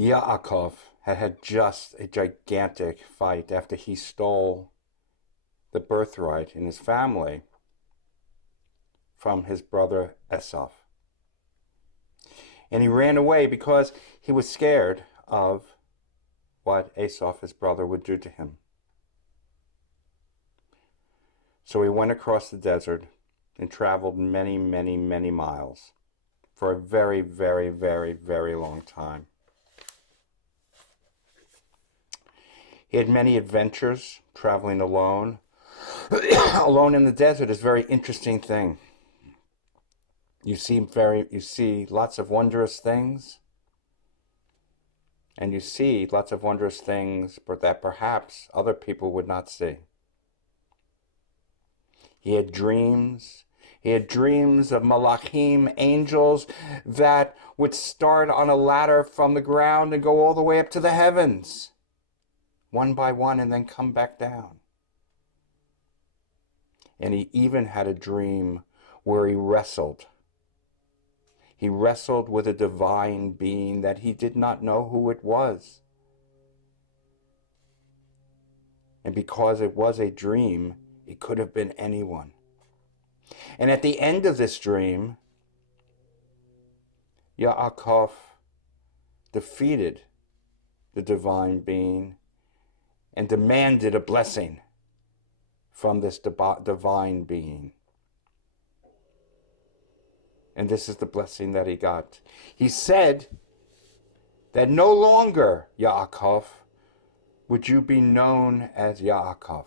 Yaakov had just a gigantic fight after he stole the birthright in his family from his brother Esau. And he ran away because he was scared of what Esau, his brother, would do to him. So he went across the desert and traveled many, many, many miles for a very, very, very, very long time. He had many adventures traveling alone. Alone in the desert is a very interesting thing. You see lots of wondrous things, and you see lots of wondrous things that perhaps other people would not see. He had dreams. He had dreams of malachim, angels, that would start on a ladder from the ground and go all the way up to the heavens, one by one, and then come back down. And he even had a dream where he wrestled. He wrestled with a divine being that he did not know who it was. And because it was a dream, it could have been anyone. And at the end of this dream, Yaakov defeated the divine being and demanded a blessing from this divine being. And this is the blessing that he got. He said that no longer, Yaakov, would you be known as Yaakov,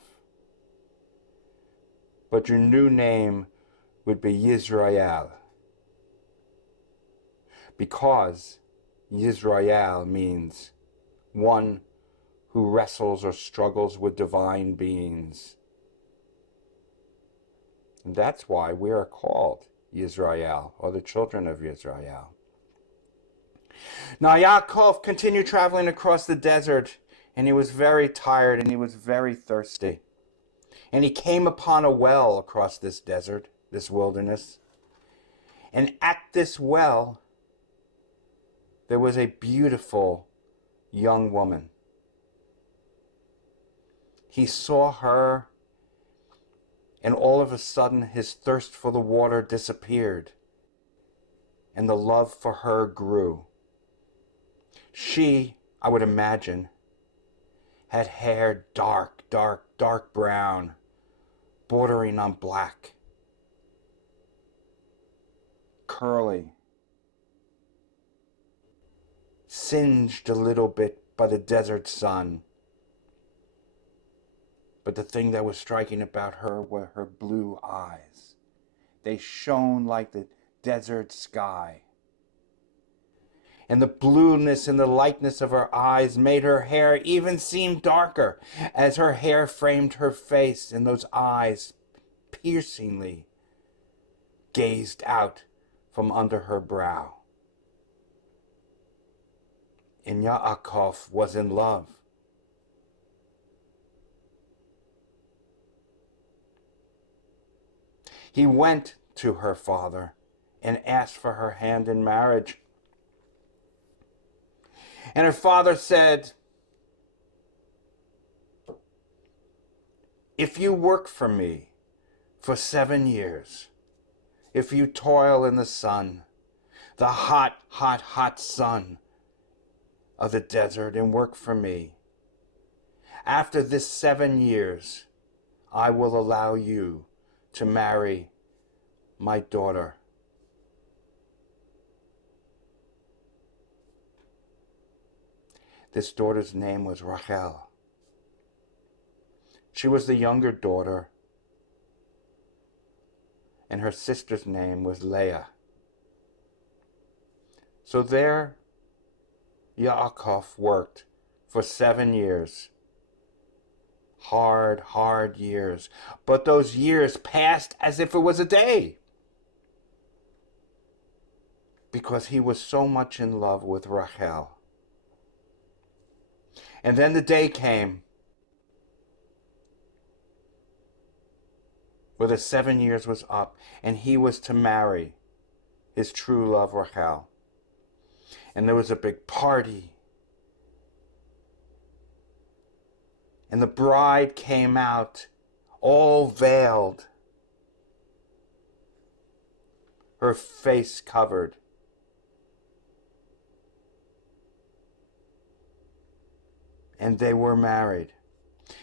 but your new name would be Yisrael, because Yisrael means one who wrestles or struggles with divine beings. And that's why we are called Yisrael, or the children of Yisrael. Now Yaakov continued traveling across the desert, and he was very tired and he was very thirsty. And he came upon a well across this desert, this wilderness. And at this well, there was a beautiful young woman. He saw her, and all of a sudden his thirst for the water disappeared, and the love for her grew. She, I would imagine, had hair dark, dark, dark brown, bordering on black, curly, singed a little bit by the desert sun. But the thing that was striking about her were her blue eyes. They shone like the desert sky. And the blueness and the lightness of her eyes made her hair even seem darker, as her hair framed her face, and those eyes piercingly gazed out from under her brow. And Yaakov was in love. He went to her father and asked for her hand in marriage. And her father said, "If you work for me for 7 years, if you toil in the sun, the hot, hot, hot sun of the desert, and work for me, after this 7 years, I will allow you to marry my daughter." This daughter's name was Rachel. She was the younger daughter, and her sister's name was Leah. So there Yaakov worked for 7 years. Hard, hard years. But those years passed as if it was a day, because he was so much in love with Rachel. And then the day came where the 7 years was up, and he was to marry his true love, Rachel. And there was a big party, And the bride came out all veiled, her face covered. And they were married.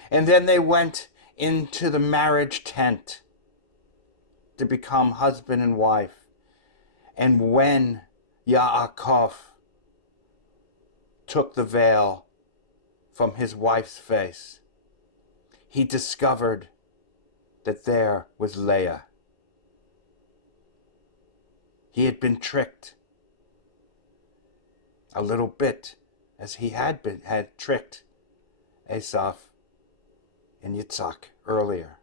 And then they went into the marriage tent to become husband and wife. And when Yaakov took the veil from his wife's face, he discovered that there was Leah. He had been tricked a little bit, as he had tricked Esau and Yitzhak earlier.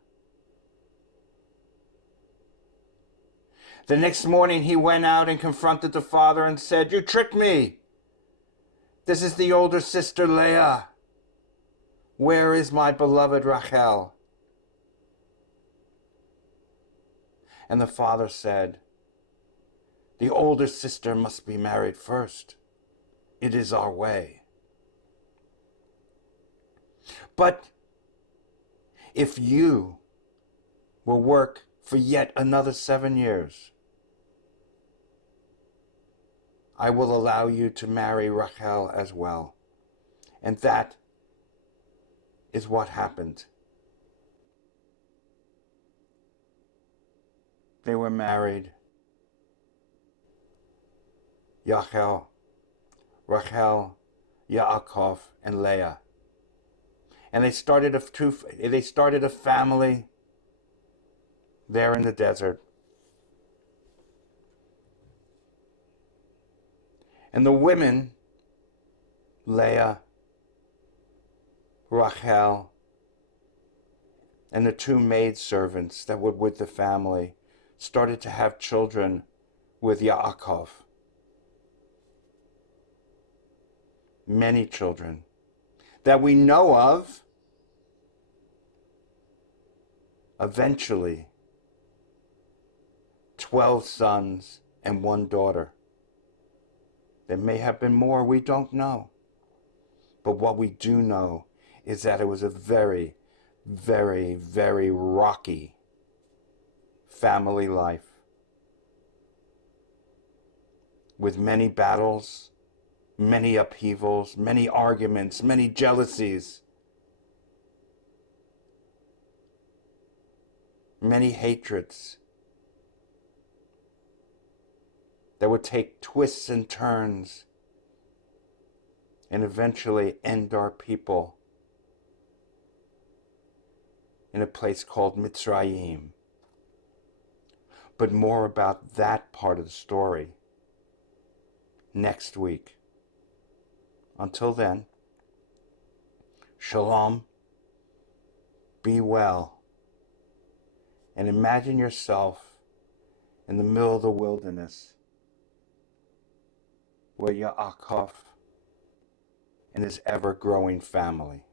The next morning he went out and confronted the father and said, "You tricked me. This is the older sister Leah. Where is my beloved Rachel?" And the father said, "The older sister must be married first. It is our way. But if you will work for yet another 7 years, I will allow you to marry Rachel as well." And that is what happened. They were married. Rachel, Yaakov, and Leah. And they started a family there in the desert. And the women, Leah, Rachel, and the 2 maidservants that were with the family, started to have children with Yaakov. Many children that we know of. Eventually, 12 sons and 1 daughter. There may have been more, we don't know. But what we do know is that it was a very, very, very rocky family life, with many battles, many upheavals, many arguments, many jealousies, many hatreds that would take twists and turns and eventually end our people in a place called Mitzrayim. But more about that part of the story next week. Until then, shalom, be well, and imagine yourself in the middle of the wilderness where Yaakov and his ever-growing family